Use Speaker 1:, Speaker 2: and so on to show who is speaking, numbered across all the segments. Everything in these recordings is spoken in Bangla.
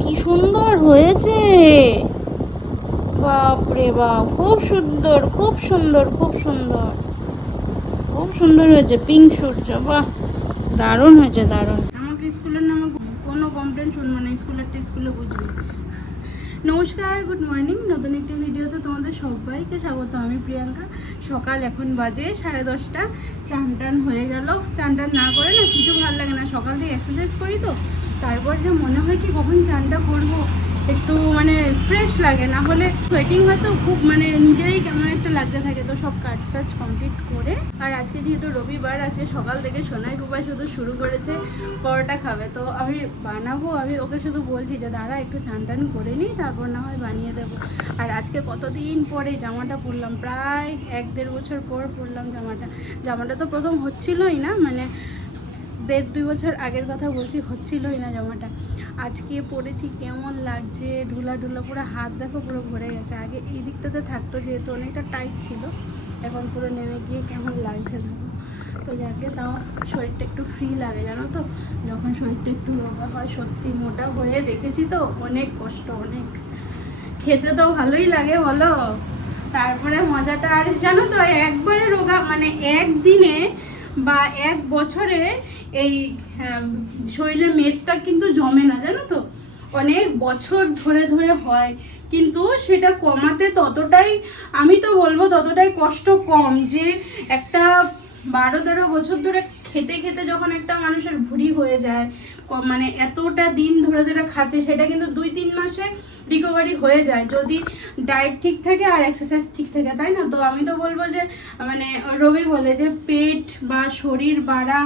Speaker 1: কি সুন্দর হয়েছে। বাপরে বাপ, খুব সুন্দর খুব সুন্দর খুব সুন্দর। খুব সুন্দর হয়েছে পিঙ্ক সূর্য, বাহ, দারুণ হয়েছে, দারুণ। আমাকে স্কুলের নামে কোনো কমপ্লেন শুনব না স্কুলেরটা স্কুলে বুঝবে। নমস্কার গুড মর্নিং নতুন একটি ভিডিওতে তোমাদের সবাইকে স্বাগত। আমি প্রিয়াঙ্কা। সকাল এখন বাজে সাড়ে দশটা। চান টান হয়ে গেল। চান টান না করে না, কিছু ভালো লাগে না। সকাল থেকে এক্সারসাইজ করি তো তারপর যে মনে হয় কি কখন চানটা করব, একটু মানে ফ্রেশ লাগে। না হলে সোয়েটিং হয়তো খুব মানে নিজেরই কেমন একটা লাগতে থাকে। তো সব কাজ টাজ কমপ্লিট করে। আর আজকে যেহেতু রবিবার আজকে সকাল থেকে সোনাই কুপাই শুধু শুরু করেছে, পরোটা খাবে। তো আমি বানাবো, আমি ওকে শুধু বলছি যে, দাঁড়া, একটু চান টান করে নিই তারপর না হয় বানিয়ে দেবো। আর আজকে কতদিন পরে জামাটা পরলাম? প্রায় এক দেড় বছর পর পরলাম জামাটা। জামাটা তো প্রথম হচ্ছিলই না মানে দেড় দুই বছর আগের কথা বলছি, হচ্ছিলই না জামাটা। আজকে পরেছি কেমন লাগছে? ঢুলা ঢুলা পুরো হাত দেখো পুরো ভরে গেছে। আগে এই দিকটাতে থাকতো, যেহেতু অনেকটা টাইট ছিল, এখন পুরো নেমে গিয়ে কেমন লাগছে দেখো। তো যাকে তাও শরীরটা একটু ফ্রি লাগে, জানো তো? যখন শরীরটা একটু রোগা হয়, সত্যি মোটা হয়ে দেখেছি তো, অনেক কষ্ট, অনেক। খেতে তো ভালোই লাগে, বলো। তারপরে মজাটা আর, জানো তো, একবারে রোগা মানে একদিনে বা এক বছরে এই শরীরে মেদটা কিন্তু জমে না, জানো তো? অনেক বছর ধরে ধরে হয়। কিন্তু সেটা কমাতে ততটাই, আমি তো বলব ততটাই কষ্ট কম যে একটা বারো তেরো বছর ধরে খেতে খেতে যখন একটা মানুষের ভুড়ি হয়ে যায় মানে এতটা দিন ধরে ধরে খাচ্ছে, সেটা কিন্তু দুই তিন মাসে রিকভারি হয়ে যায়। যদি ডায়েট ঠিক থাকে আর এক্সারসাইজ ঠিক থাকে, তাই না? তো আমি তো বলব যে মানে রবি বলে যে, পেট বা শরীর বাড়া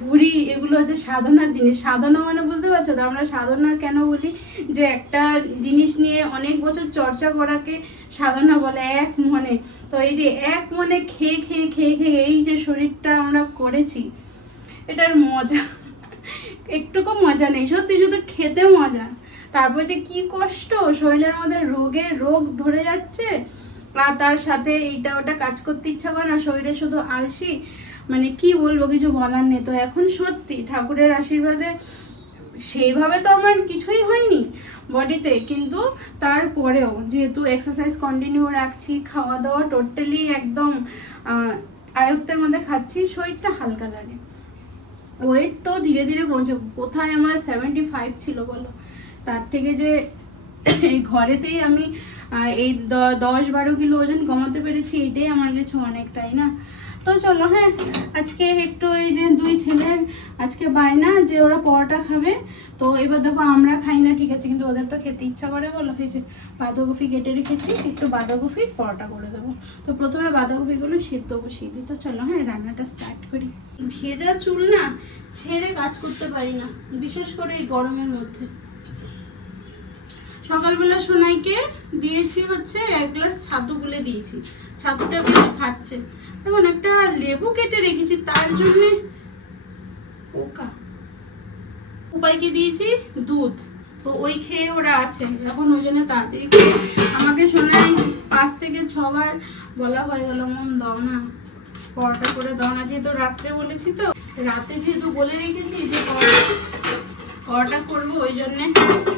Speaker 1: ভুঁড়ি এগুলো হচ্ছে সাধনার জিনিস। সাধনা মানে বুঝতে পারছ তো? আমরা সাধনা কেন বলি? যে একটা জিনিস নিয়ে অনেক বছর চর্চা করাকে সাধনা বলে, এক মনে। তো এই যে এক মনে খেয়ে খেয়ে খেয়ে খেয়ে এই যে শরীরটা আমরা করেছি, এটার মজা। একটুকু মজা নেই, সত্যি শুধু খেতে মজা। তারপর যে কি কষ্ট, শরীরের মধ্যে রোগে রোগ ধরে যাচ্ছে, আর তার সাথে এইটা ওটা কাজ করতে ইচ্ছা করে না শরীরে শুধু আলসি মানে কি বলব কিছু বলার নেই। তো এখন সত্যি ঠাকুরের আশীর্বাদে সেইভাবে তো আমার কিছুই হয়নি বডিতে, কিন্তু তারপরেও যেহেতু এক্সারসাইজ কন্টিনিউ রাখছি, খাওয়া দাওয়া টোটালি একদম আয়ত্তের মধ্যে খাচ্ছি, শরীরটা হালকা লাগে। ওয়েট তো ধীরে ধীরে কমছে। কোথায় আমার সেভেন্টি ফাইভ ছিল বলো? তার থেকে যে এই ঘরেতেই আমি এই দশ বারো কিলো ওজন কমাতে পেরেছি এটাই আমার কাছে অনেক, তাই না? তো চলো হ্যাঁ আজকে একটু এই যে দুই ছেলের আজকে বায়না যে ওরা পরোটা খাবে। তো এবার দেখো আমরা খাই না, ঠিক আছে, কিন্তু ওদের তো খেতে ইচ্ছা করে, বলো, এই যে বাঁধাকপি কেটে রেখেছি, একটু বাঁধাকপি পরোটা করে দেবো। তো প্রথমে বাঁধাকপিগুলো সিদ্ধ বসিয়ে দিই। তো চলো হ্যাঁ রান্নাটা স্টার্ট করি। ভেজা চুল না ছেড়ে কাজ করতে পারি না, বিশেষ করে এই গরমের মধ্যে। সকালবেলা সোনাইকে দিয়েছি হচ্ছে এক গ্লাস ছাতু গুলে দিয়েছি। ছাতুটা বেশ খাচ্ছে এখন একটা লেবু কেটে রেখেছি, তার জন্য পোকা। উপায়কে দিয়েছি দুধ। তো ওই খেয়ে ওরা আছে। এখন ওই জন্য তাড়াতাড়ি আমাকে শোনাই, পাঁচ থেকে ছবার বলা হয়ে গেল মন দাও না। পরোটা করে দাও না। যেহেতু রাত্রে বলেছি তো, রাতে যেহেতু বলে রেখেছি, যে পরোটা করব। ওই জন্যে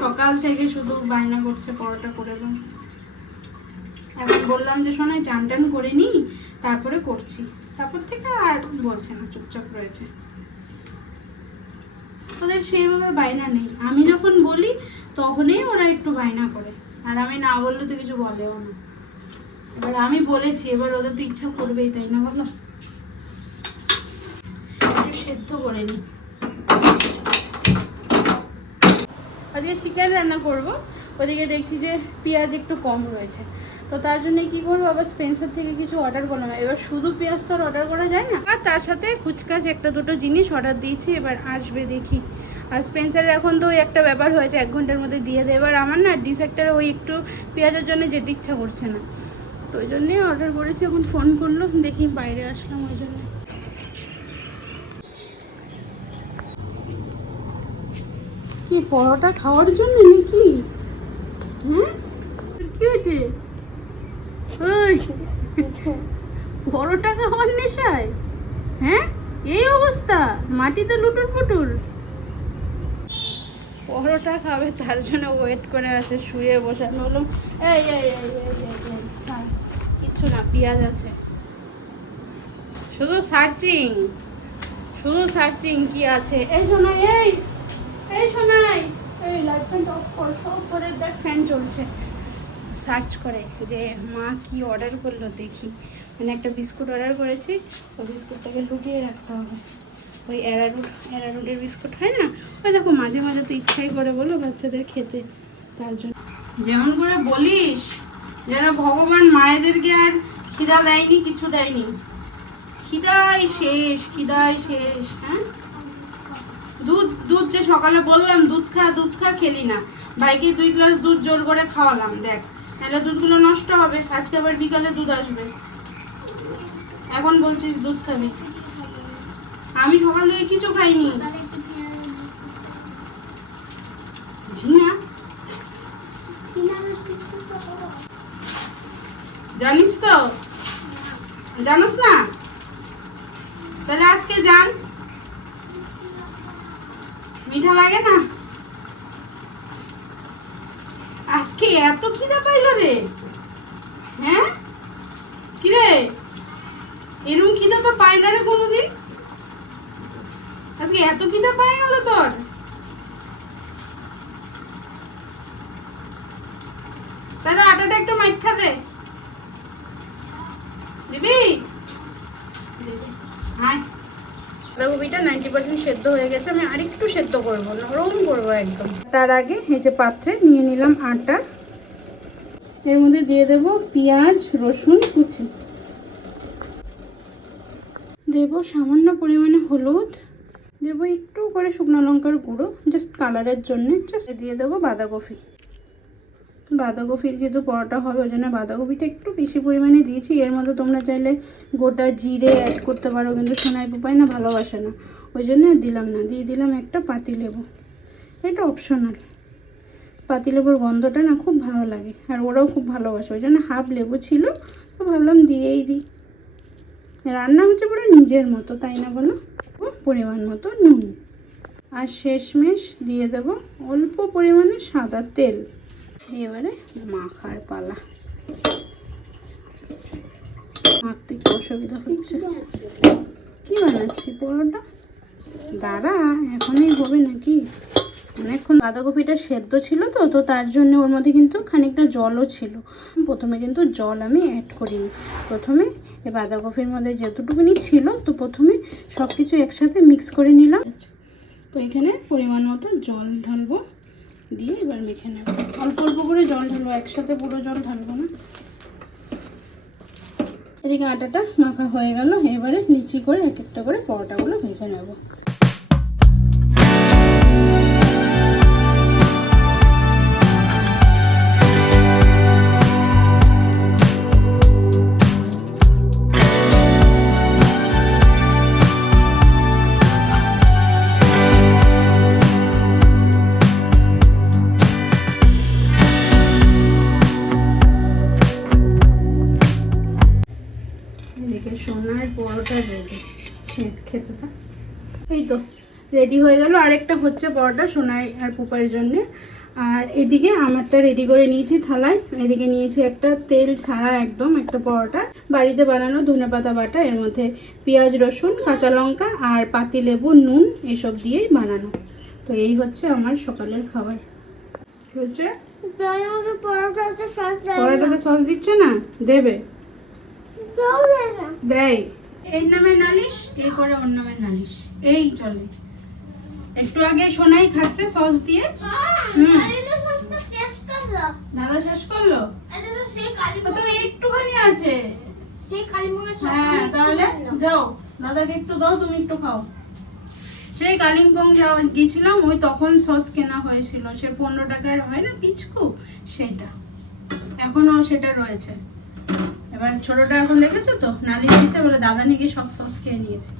Speaker 1: সকাল থেকে শুধু বায়না করছে, পরোটা করে দাও। এখন বললাম যে শোনাই চান টান করে নি তারপরে করছি। তারপর থেকে আর বলছে না, চুপচাপ রয়েছে। ওদের সেইভাবে বায়না নেই। আমি যখন বলি, তখনই ওরা একটু বায়না করে। আর আমি না বললে তো কিছু বলেও না। এবার আমি বলেছি, এবার ওদের তো ইচ্ছা করবেই, তাই না বলো? একটু সেদ্ধ করে নি আজকে চিকেন রান্না করব। ওদিকে দেখছি যে, পেঁয়াজ একটু কম রয়েছে। তো তার জন্য কি করব? আবার স্পেন্সার থেকে কিছু অর্ডার করলাম। এবার শুধু পেঁয়াজ তো আর অর্ডার করা যায় না। আর তার সাথে কুচকাচ একটা দুটো জিনিস অর্ডার দিয়েছি, এবার আসবে দেখি। আর স্পেন্সারের এখন তো ওই একটা ব্যাপার হয়েছে, এক ঘণ্টার মধ্যে দিয়ে দেয়। এবার আমার না ডি সেক্টরে ওই একটু পেঁয়াজের জন্য যেতে ইচ্ছা করছে না। তো ওই জন্যই অর্ডার করেছি, এখন ফোন করল, দেখি বাইরে আসলাম ওই জন্য। কি পরোটা খাওয়ার জন্য নাকি? হ্যাঁ? কি হয়েছে? ওই পরোটা খাওয়ার নেশায়? হ্যাঁ? এই অবস্থা, মাটিতে লুটুর পুটুর। পরোটা খাবে তার জন্য ওয়েট করে আছে, শুয়ে বসানো হলো। এই এই। কিচ্ছু না, পেঁয়াজ আছে। শুধু সার্চিং। শুধু সার্চিং কি আছে? এই শোনাই এই এই শোনাই এই লাইট ফ্যান অফ কর, সব করে দেখ ফ্যান চলছে। সার্চ করে যে মা কি অর্ডার করল দেখি। মানে একটা বিস্কুট অর্ডার করেছি, ওই বিস্কুটটাকে লুকিয়ে রাখতে হবে। ওই অ্যারারুট অ্যারারুটের বিস্কুট হয় না? ওই দেখো মাঝে মাঝে তো ইচ্ছাই করে বলো বাচ্চাদের খেতে, তার জন্য। যেমন করে বলিস, যেন ভগবান মায়েদেরকে আর খিদা দেয়নি, কিছু দেয়নি। খিদাই শেষ খিদাই শেষ হ্যাঁ? দুধ দুধ যে সকালে বললাম, দুধ খা দুধ খা খেলি না। ভাইকে দুই গ্লাস দুধ জোর করে খাওয়ালাম, দেখ। তাহলে দুধগুলো নষ্ট হবে। আজকে আবার বিকালে দুধ আসবে। এখন বলছিস দুধ খাবি। আমি সকাল থেকে কিছু খাইনি। ঝিঙা জানিস তো? জানোস না? তাহলে আজকে যান। মিঠা লাগে না? আজকে এত খিদা পাইল রে। হ্যাঁ? কি রে এরকম খিদা তো পাই না রে কোনোদিন। আজকে এত খিদা পাই গেল তোর। তাহলে আটাটা একটু মাইখা দে। দিবি। আয়। বাঁধাকপিটা নাইনটি পার্সেন্ট সেদ্ধ হয়ে গেছে, আমি আরেকটু সেদ্ধ করব, নরম করব একদম। তার আগে এই যে পাত্রে নিয়ে নিলাম আটা। এর মধ্যে দিয়ে দেব পেঁয়াজ, রসুন, কুচি। দেব সামান্য পরিমাণে হলুদ। দেব একটু করে শুকনো লঙ্কার গুঁড়ো জাস্ট কালারের জন্য। জাস্ট দিয়ে দেবো বাঁধাকপি। বাঁধাকপির যেহেতু পরোটা হবে, ওই জন্য বাঁধাকপিটা একটু বেশি পরিমাণে দিয়েছি। এর মধ্যে তোমরা চাইলে গোটা জিরে অ্যাড করতে পারো, কিন্তু সোনাই পোপাই না, ভালোবাসে না। ওই জন্য দিলাম না। দিয়ে দিলাম একটা পাতি লেবু। এটা অপশনাল পাতিলেবুর গন্ধটা না খুব ভালো লাগে, আর ওরাও খুব ভালোবাসে। ওই জন্য হাফ লেবু ছিল, তো ভাবলাম দিয়েই দিই। রান্না হচ্ছে পুরো নিজের মতো, তাই না বলো? পরিমাণ মতো নুন। আর শেষমেশ দিয়ে দেবো অল্প পরিমাণে সাদা তেল। এবারে মাখার পালা। মাখতে একটু অসুবিধা হচ্ছে? কি বানাচ্ছি পরোটা দাঁড়া, এখনই হবে নাকি? অনেকক্ষণ বাঁধাকপিটা সেদ্ধ ছিল তো তো তার জন্য ওর মধ্যে কিন্তু খানিকটা জলও ছিল। প্রথমে কিন্তু জল আমি অ্যাড করিনি। প্রথমে এই বাঁধাকপির মধ্যে যতটুকুনি ছিল, তো প্রথমে সব কিছু একসাথে মিক্স করে নিলাম। তো এখানে পরিমাণ মতো জল ঢালবো। দিয়ে এবার মেখে নেব। অল্প অল্প করে জল ঢালবো, একসাথে পুরো জল ঢালবো না। এদিকে আটাটা মাখা হয়ে গেল, এবারে লিচি করে এক একটা করে পরোটাগুলো ভেজে নেব। হয়ে গেল। আরেকটা হচ্ছে পরোটা সোনাই আর পুপার জন্য। আর এদিকে আমারটা রেডি করে নিয়েছি থালায়। এদিকে নিয়েছি একটা তেল ছাড়া একদম একটা পরোটা। বাড়িতে বানানো ধনে পাতা বাটা এর মধ্যে পেঁয়াজ রসুন কাঁচা লঙ্কা আর পাতি লেবু নুন এসব দিয়েই বানানো। তো এই হচ্ছে আমার সকালের খাবার। হচ্ছে? পরোটাতে সস দিচ্ছে না? দেবে? দেয় এর নামে নালিশ এই করে ওর নামে নালিশ। এই চলে। একটু আগে সোনাই খাচ্ছে সস দিয়ে। দাদা শেষ করল? তো একটুখানি আছে। হ্যাঁ তাহলে যাও। দাদাকে একটু দাও, তুমি একটু খাও। সেই কালিম্পং যাওয়া গিয়েছিলাম ওই তখন সস কেনা হয়েছিল। সে পনেরো টাকার হয় না, পিচকু? সেটা। এখনও সেটা রয়েছে। এবার ছোটটা এখন দেখেছ তো? নালিশ দিচ্ছে, বলে দাদা নাকি সব সস খেয়ে নিয়েছে।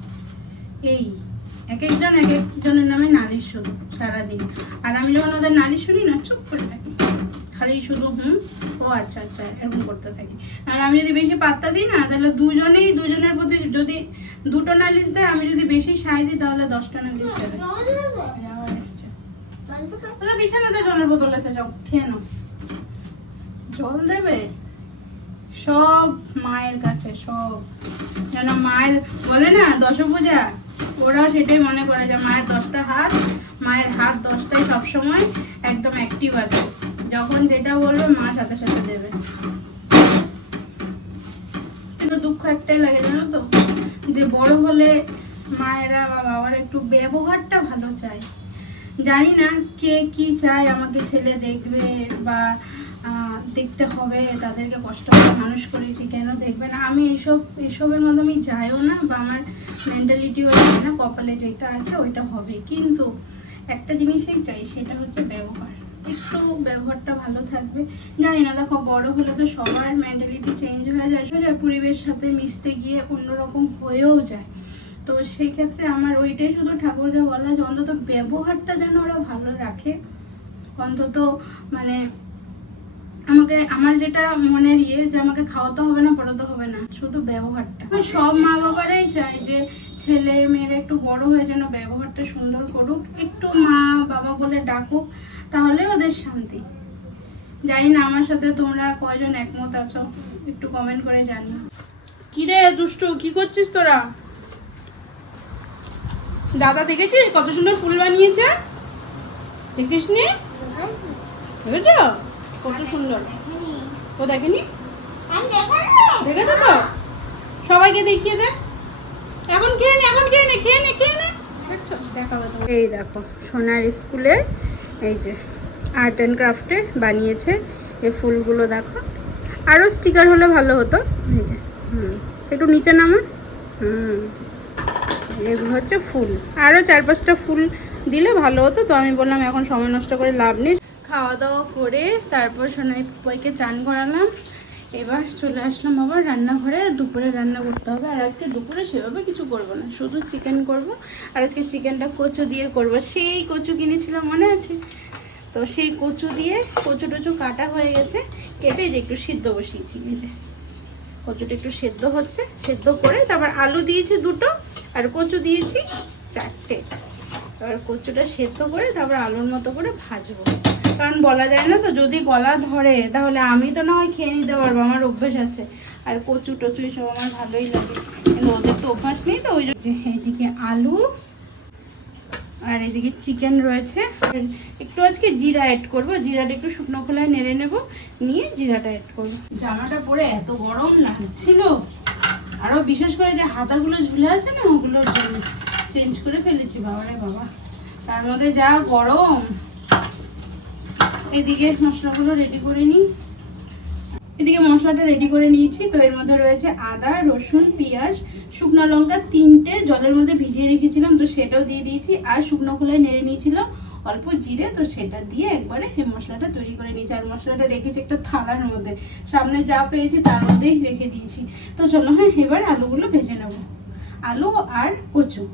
Speaker 1: এই। এক একজন, এক একজনের নামে নালিশ শুধু সারাদিন। আর আমি যখন ওদের নালিশ শুনি না, চুপ করে থাকি। খালি শুধু হুম, ও আচ্ছা আচ্ছা এরকম করতে থাকি। আর আমি যদি বেশি পাত্তা দিই না, তাহলে দুজনেই, দুজনের প্রতি যদি দুটো নালিশ দেয়, আমি যদি বেশি সাই দিই, তাহলে দশটা নালিশ দেবে বিছানাতে জলের বোতল আছে, যাও, খেয়ে নাও। জল দেবে? সব মায়ের কাছে, সব। যেন মায়ের, বলে না দশভূজা ওরাও সেটাই মনে করে যে মায়ের দশটা হাত, মায়ের হাত দশটাই সবসময় একদম অ্যাক্টিভ আছে। যখন যেটা বলবে মা সাথে সাথে দেবে। কিন্তু দুঃখ একটাই লাগে জানো তো? যে বড় হলে মায়েরা বা বাবারা একটু ব্যবহারটা ভালো চায়। জানি না কে কি চায়, আমাকে ছেলে দেখবে বা দেখতে হবে, তাদেরকে কষ্ট করে মানুষ করেছি, কেন দেখবে না? আমি এইসব এইসবের মধ্যে আমি যাইও না বা আমার মেন্টালিটিও যায় না, কপালে যেটা আছে ওইটা হবে। কিন্তু একটা জিনিসই চাই, সেটা হচ্ছে ব্যবহার। একটু ব্যবহারটা ভালো থাকবে। জানি না, দেখো, বড় হলে তো সবার মেন্টালিটি চেঞ্জ হয়ে যায় সোজা পরিবেশ সাথে মিশতে গিয়ে অন্যরকম হয়েও যায়। তো সেই ক্ষেত্রে আমার ওইটাই শুধু ঠাকুরকে বলা যে অন্তত ব্যবহারটা যেন ওরা ভালো রাখে। অন্তত মানে আমাকে আমার যেটা মনের ইয়ে যে আমাকে খাওয়াতে হবে না পড়াতে হবে না শুধু ব্যবহারটা। সব মা বাবারাই চায় যে ছেলে মেয়েরা একটু বড় হয়ে যেন ব্যবহারটা সুন্দর করুক। একটু মা বাবা বলে ডাকুক তাহলে ওদের শান্তি। জানি না আমার সাথে তোমরা কয়জন একমত আছো একটু কমেন্ট করে জানিও। কিরে দুষ্টু কি করছিস তোরা? দাদা দেখেছিস কত সুন্দর ফুল বানিয়েছে? দেখিস নি দেখেছ? কত সুন্দর। ও দেখেনি? দেখেছ তো? সবাইকে দেখিয়ে দে। এখন খেয়ে নে এখন খেয়ে নে খেয়ে নে খেয়ে নে। এই দেখো সোনার স্কুলে এই যে আর্ট অ্যান্ড ক্রাফটে বানিয়েছে এই ফুলগুলো দেখো। আরও স্টিকার হলে ভালো হতো। এই যে হুম একটু নিচে নামা। হুম এগুলো হচ্ছে ফুল। আরও চার পাঁচটা ফুল দিলে ভালো হতো। তো আমি বললাম এখন সময় নষ্ট করে লাভ নেই। খাওয়া দাওয়া করে তারপর সোনাই পুপাইকে চান করালাম। এবার চলে আসলাম আবার রান্নাঘরে। দুপুরে রান্না করতে হবে। আর আজকে দুপুরে সেভাবে কিছু করব না। শুধু চিকেন করব। আর আজকে চিকেনটা কচু দিয়ে করব। সেই কচু কিনেছিলাম, মনে আছে? তো সেই কচু দিয়ে কচু টচু কাটা হয়ে গেছে। কেটে যে একটু সিদ্ধ বসিয়েছি যে। কচুটা একটু সেদ্ধ হচ্ছে। সেদ্ধ করে তারপর আলু দিয়েছি দুটো। আর কচু দিয়েছি চারটে। এবার কচুটা সেদ্ধ করে তারপর আলুর মতো করে ভাজবো। কারণ বলা যায় না তো, যদি গলা ধরে, তাহলে আমি তো না হয় খেয়ে নিতে পারব, আমার অভ্যেস আছে। আর কচু টচু এসব আমার ভালোই লাগে। কিন্তু ওদের তো অভ্যাস নেই তো, ওই এদিকে আলু আর এদিকে চিকেন রয়েছে। একটু আজকে জিরা অ্যাড করব। জিরাটা একটু শুকনো খোলায় নেড়ে নেব, নিয়ে জিরাটা অ্যাড করব। জামাটা পরে এত গরম লাগছিল। আরও বিশেষ করে যে হাতাগুলো ঝুলে আছে না ওগুলো চেঞ্জ করে ফেলেছি বাবারে বাবা। তার মধ্যে যা গরম। এদিকে মশলাগুলো রেডি করে নিই। এদিকে মশলাটা রেডি করে নিয়েছি, তো এর মধ্যে রয়েছে আদা, রসুন, পেঁয়াজ, শুকনো লঙ্কা তিনটে জলের মধ্যে ভিজিয়ে রেখেছিলাম, তো সেটাও দিয়ে দিয়েছি। আর শুকনো খোলায় নেড়ে নিয়েছিলাম অল্প জিরে, তো সেটা দিয়ে একবারে এই মশলাটা তৈরি করে নিয়েছি। আর মশলাটা রেখেছি একটা থালার মধ্যে। সামনে যা পেয়েছি তার মধ্যেই রেখে দিয়েছি। তো চলো হ্যাঁ এবার আলুগুলো ভেজে নেব। আলু আর কচু।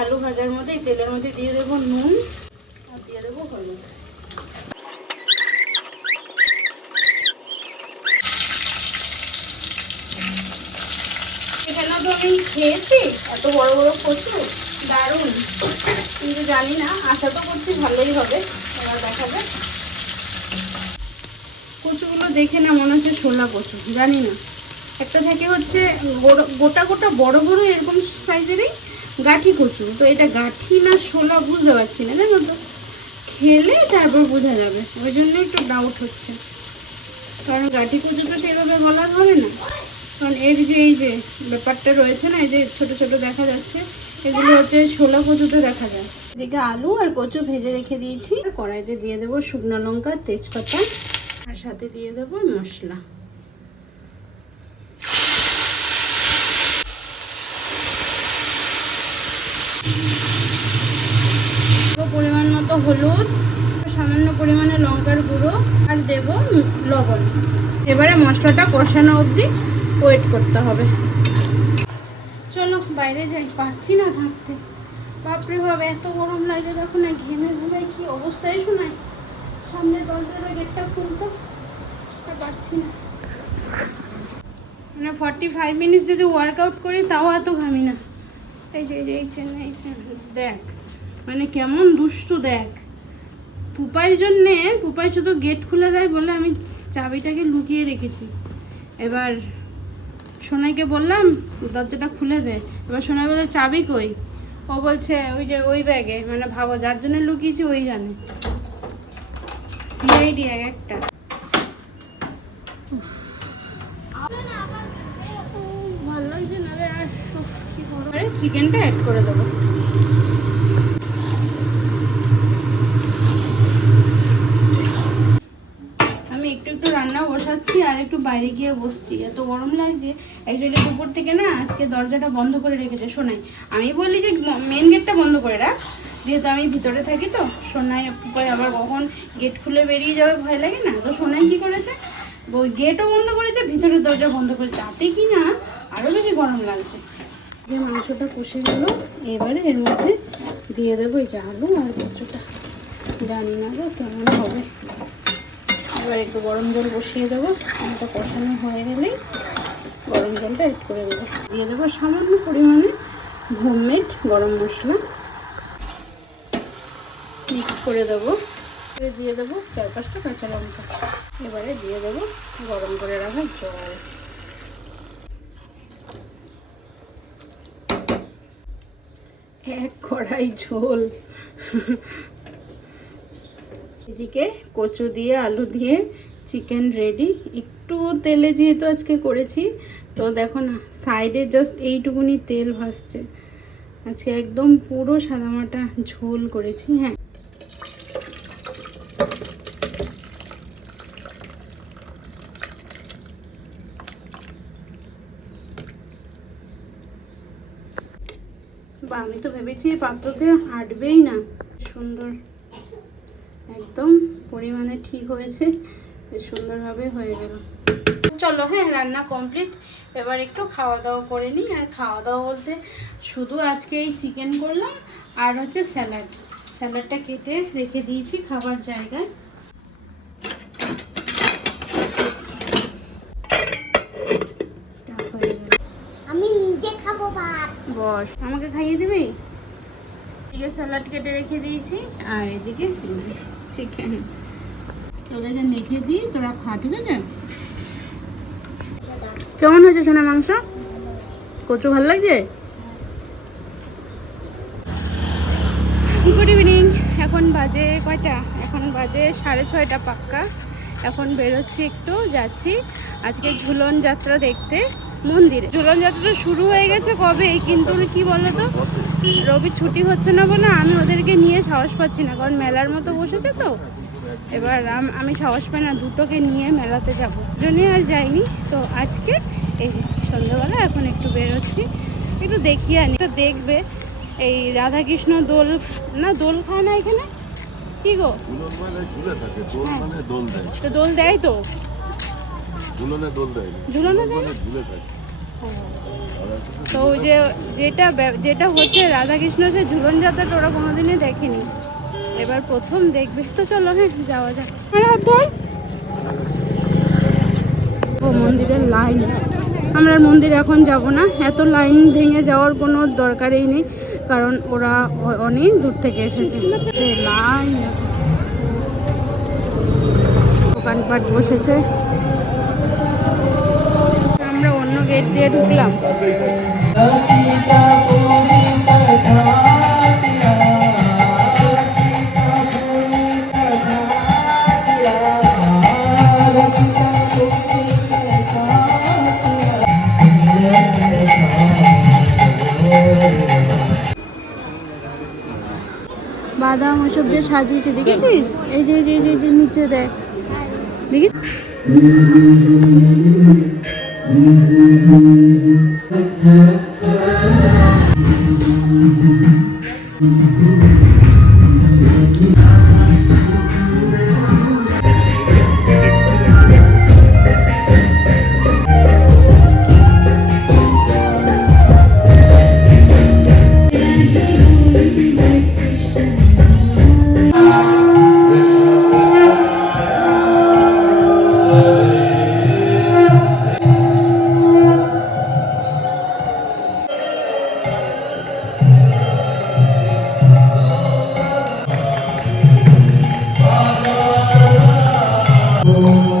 Speaker 1: আলু ভাজার মধ্যে তেলের মধ্যে দিয়ে দেবো নুন আর দিয়ে দেবো হলুদ। তো আমি খেয়েছি, এত বড় বড় কচু, দারুণ। কিন্তু জানি না, আশা তো করছি ভালোই হবে, এবার দেখা যাক দেখে না মনে হচ্ছে ছোলা কচু, জানি না। একটা থাকে হচ্ছে গোটা গোটা বড় বড় এরকম সাইজেরই গাঠি কচু। তো এটা গাঠি না ছোলা বুঝতে পারছি না, জানো তো? খেলে তারপর বোঝা যাবে। ওই জন্য একটু ডাউট হচ্ছে। কারণ গাঠি কচু তো সেইভাবে গলা ধরে না। কারণ এর যে এই যে ব্যাপারটা রয়েছে না, এই যে ছোট ছোট দেখা যাচ্ছে, এগুলো হচ্ছে ছোলা কচুতে দেখা যায়। এদিকে আলু আর কচু ভেজে রেখে দিয়েছি। কড়াইতে দিয়ে দেবো শুকনো লঙ্কা, তেজপাতা আর সাথে দিয়ে দেবো মশলা। পরিমাণ মতো হলুদ, সামান্য পরিমাণে লঙ্কার গুঁড়ো, আর দেব লবণ। এবারে মশলাটা কষানো অবধি ওয়েট করতে হবে। চলো বাইরে যাই, পারছি না থাকতে। বাপরে বাবা এত গরম লাগে দেখো না, ঘেমে ঘেমে কি অবস্থায় শোনায়? সামনের দরজার গেটটা খুলতো পারছি না। মানে ফর্টি ফাইভ মিনিটস যদি ওয়ার্কআউট করি, তাও এত ঘামি না। এই যে, এই চেন দেখ মানে কেমন দুষ্টু, দেখ। পুপাইর জন্যে, পুপাই শুধু গেট খুলে দেয় বলে আমি চাবিটাকে লুকিয়ে রেখেছি। এবার সোনাইকে বললাম, দরজাটা খুলে দে। এবার সোনাই বলে, চাবি কই? ও বলছে, ওই যে, ওই ব্যাগে মানে ভাবো, যার জন্য লুকিয়েছি, ওই জানে। চিকেনটা অ্যাড করে দেবো। আমি একটু একটু রান্না বসাচ্ছি আর একটু বাইরে গিয়ে বসছি। এত গরম লাগছে। অ্যাকচুয়ালি উপর থেকে না, আজকে দরজাটা বন্ধ করে রেখেছে। শোনাই, আমি বলি যে মেন গেটটা বন্ধ করে রাখ। যেহেতু আমি ভিতরে থাকি তো, সোনাই পরে আবার কখন গেট খুলে বেরিয়ে যাবে ভয় লাগে না? তো সোনাই কি করেছে? ওই গেটও বন্ধ করেছে, ভিতরের দরজা বন্ধ করেছে। তাতে কি না আরও বেশি গরম লাগছে। যে মাংসটা কষে গেল, এবারে এর মধ্যে দিয়ে দেবো এই যে আলু আর কচুটা। জানি না গো, কেমন হবে। এবার একটু গরম জল বসিয়ে দেবো। এটা কষানো হয়ে গেলেই গরম জলটা অ্যাড করে দেবো। দিয়ে দেবো সামান্য পরিমাণে হোমমেড গরম মশলা। মিক্স করে দেবো। দিয়ে দেবো চার পাঁচটা কাঁচা লঙ্কা। এবারে দিয়ে দেবো গরম করে রাখা জল। এক কড়াই ঝোল। এদিকে কচু দিয়ে, আলু দিয়ে, চিকেন রেডি একটু তেলে যেহেতু আজকে করেছি, তো দেখো না, সাইডে জাস্ট এইটুকুনি তেল ভাসছে। আজকে একদম পুরো সাদামাটা ঝোল করেছি হ্যাঁ বা তো ভেবেছি পাত্রতে হাঁটবেই না। সুন্দর, একদম পরিমাণে ঠিক হয়েছে সুন্দরভাবে হয়ে গেল। চলো হ্যাঁ রান্না কমপ্লিট এবার একটু খাওয়া দাওয়া করে নিই। আর খাওয়া দাওয়া বলতে শুধু আজকে এই চিকেন করলাম, আর হচ্ছে স্যালাড স্যালাডটা কেটে রেখে দিয়েছি খাবার জায়গায় তা হয়ে গেল।
Speaker 2: আমি নিজে খাব ভাত
Speaker 1: বস। আমাকে খাইয়ে দিবি? এদিকে স্যালাড কেটে রেখে দিয়েছি। আর এদিকে চিকেন তোদেরকে মেখে দিই, তোরা খা, ঠিক আছে? কেমন হয়েছে সোনা মাংস? কচু ভালো লাগছে? গুড ইভিনিং এখন বাজে কয়টা? এখন বাজে সাড়ে ছয়টা পাক্কা। এখন বেরোচ্ছি একটু, যাচ্ছি। আজকে ঝুলন যাত্রা দেখতে। মন্দিরে। ঝুলন যাত্রা শুরু হয়ে গেছে কবে? কিন্তু কি বলো তো রবি ছুটি হচ্ছে না বলে আমি ওদেরকে নিয়ে সাহস পাচ্ছি না কারণ মেলার মতো বসেছে তো। এবার আম- সাহস পাই না দুটোকে নিয়ে মেলাতে যাব। জন্যে আর যাইনি তো আজকে এই সন্ধ্যাবেলা এখন একটু বেরোচ্ছি। একটু দেখিয়ে আনি। একটু দেখবে এই রাধাকৃষ্ণ দোল না দোল খায় না এখানে? কি গো?
Speaker 3: দুলন মানে দোল মানে দোল দেয়
Speaker 1: তো? তো
Speaker 3: দোল দেয়
Speaker 1: ঝুলনে
Speaker 3: দোল
Speaker 1: দেয়
Speaker 3: ঝুলে থাকে
Speaker 1: তো ওই যে যেটা যেটা হচ্ছে রাধাকৃষ্ণ সে ঝুলন যাত্রাটা ওরা কোনোদিনই দেখেনি। এবার প্রথম দেখবে তো চলো হ্যাঁ যাওয়া যাক। হ্যাঁ, ও মন্দিরের লাইন। আমরা মন্দির এখন যাব না। এত লাইন ভেঙে যাওয়ার কোনো দরকারই নেই কারণ ওরা অনেক দূর থেকে এসেছে। এই লাইন। দোকানপাট বসেছে। গেট দিয়ে ঢুকলাম। বাদাম ওসব দিয়ে সাজিয়েছে, দেখেছিস? এই যে এই যে নিচে দেখ। দেখি
Speaker 4: Mm-hmm. Senhor.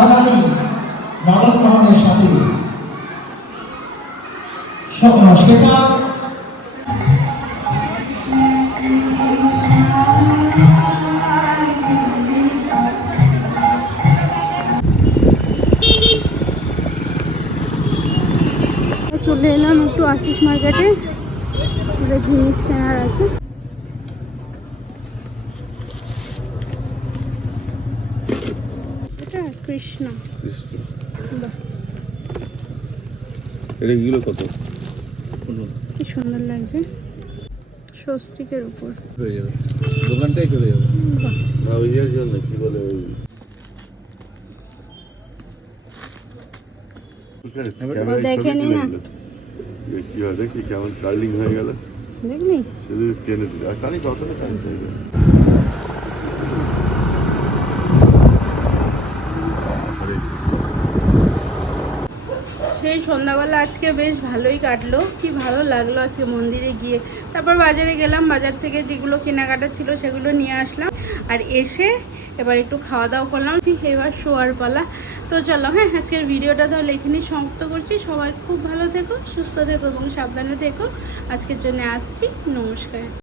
Speaker 4: রাধারানী মদন মোহনের সাথে। সেটা
Speaker 1: চলে এলাম একটু আশিস মার্কেটে। জিনিস কেনার আছে। এটা কৃষ্ণ।
Speaker 3: এটা এগুলো কত?
Speaker 1: কি সুন্দর লাগছে। স্বস্তিকের উপর।
Speaker 5: হয়ে যাবে। দোকানটাই চলে যাবে।
Speaker 3: না ওই জন্য কি বলে ওই?
Speaker 1: না।
Speaker 3: কি হয় দেখি কেমন কার্লিং হয়ে গেল।
Speaker 1: দেখলি?
Speaker 3: শুধু টেনে দিল। আর কালি কত কাজ হয়ে গেল?
Speaker 1: সেই সন্ধ্যাবেলা আজকে বেশ ভালোই কাটলো। কি ভালো লাগল আজকে মন্দিরে গিয়ে। তারপর বাজারে গেলাম, বাজার থেকে যেগুলো কেনাকাটা ছিল সেগুলো নিয়ে আসলাম। আর এসে এবার একটু খাওয়া দাওয়া করলাম। এবার শোয়ার পালা। তো চলো হ্যাঁ আজকের ভিডিওটা তাহলে এখানেই সমাপ্ত করছি। সবাই খুব ভালো থেকো, সুস্থ থেকো এবং সাবধানে থেকো। আজকের জন্য আসছি। নমস্কার।